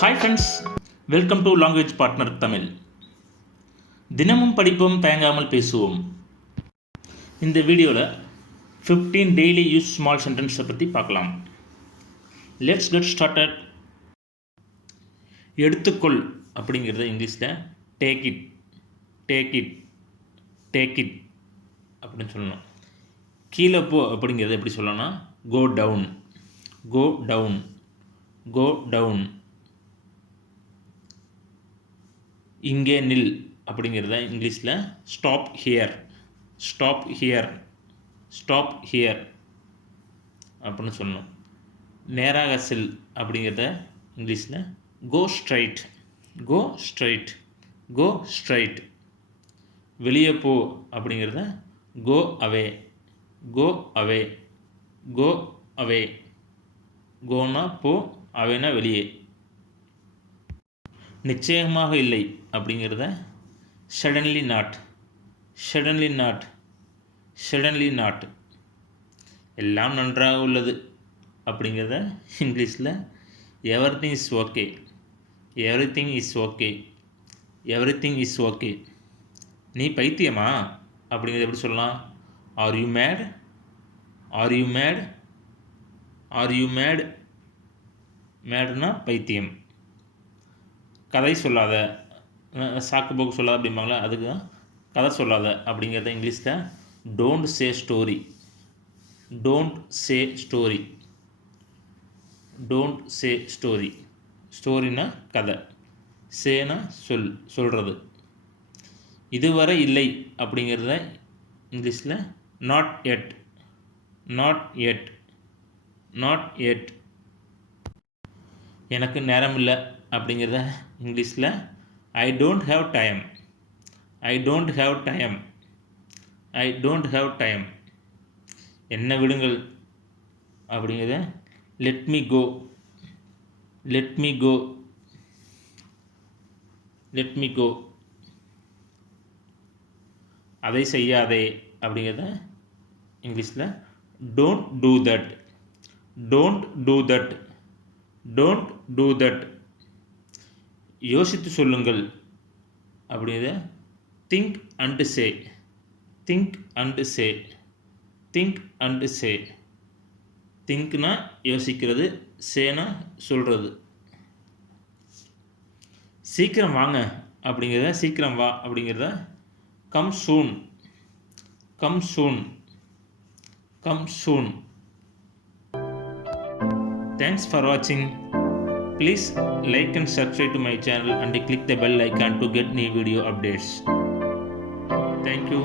Hi friends, welcome to language partner Tamil. தினமும் படிப்போம், தயங்காமல் பேசுவோம். இந்த வீடியோவில் 15 டெய்லி யூஸ் ஸ்மால் சென்டென்ஸை பற்றி பார்க்கலாம். Let's get started. எடுத்துக்கொள் அப்படிங்கிறத இங்கிலீஷில் take it, take it, take it அப்படின்னு சொல்லணும். கீழே போ அப்படிங்கிறத எப்படி சொல்லணும்னா go down, go down, go down. இங்கே நில் அப்படிங்கிறத இங்கிலீஷில் stop here, stop here, stop here அப்படின்னு சொல்லணும். நேராக செல் அப்படிங்கிறத இங்கிலீஷில் go straight, go straight, go straight. வெளியே போ அப்படிங்கிறத கோ அவே, கோ அவே, கோ அவே. கோனா போ, அவேனா வெளியே. நிச்சயமாக இல்லை அப்படிங்கிறத suddenly not, suddenly not, suddenly not. எல்லாம் நன்றாக உள்ளது அப்படிங்கிறத இங்கிலீஷில் everything is okay, everything is okay, everything is okay. நீ பைத்தியமா அப்படிங்கிறத எப்படி சொல்லலாம்? Are you mad, are you mad, are you mad. மேட்னா பைத்தியம். கதை சொல்லாத, சாக்கு போக்கு சொல்லாத அப்படிம்பாங்களா, அதுக்கு தான் கதை சொல்லாத அப்படிங்கிறத இங்கிலீஷில் don't say story, don't say story, don't say story. ஸ்டோரினா கதை, சேனா சொல்கிறது. இதுவரை இல்லை அப்படிங்கிறத இங்கிலீஷில் not yet, not yet, not yet. எனக்கு நேரம் இல்லை அப்படிங்கிறத இங்கிலீஷில் I don't have time, I don't have time, I don't have time. என்ன விடுங்கள் அப்படிங்கிறத let me go, let me go, let me go. அதை செய்யாதே அப்படிங்கிறத இங்கிலீஷில் don't do that, don't do that, don't do that. யோசித்து சொல்லுங்கள் அப்படிங்கிறத think and say, think and say, think and say. திங்க்னா யோசிக்கிறது, சேனா சொல்கிறது. சீக்கிரம் வாங்க அப்படிங்கிறத, சீக்கிரம் வா அப்படிங்கிறத come soon, come soon, come soon. Thanks for watching. Please like and subscribe to my channel and click the bell icon to get new video updates. Thank you.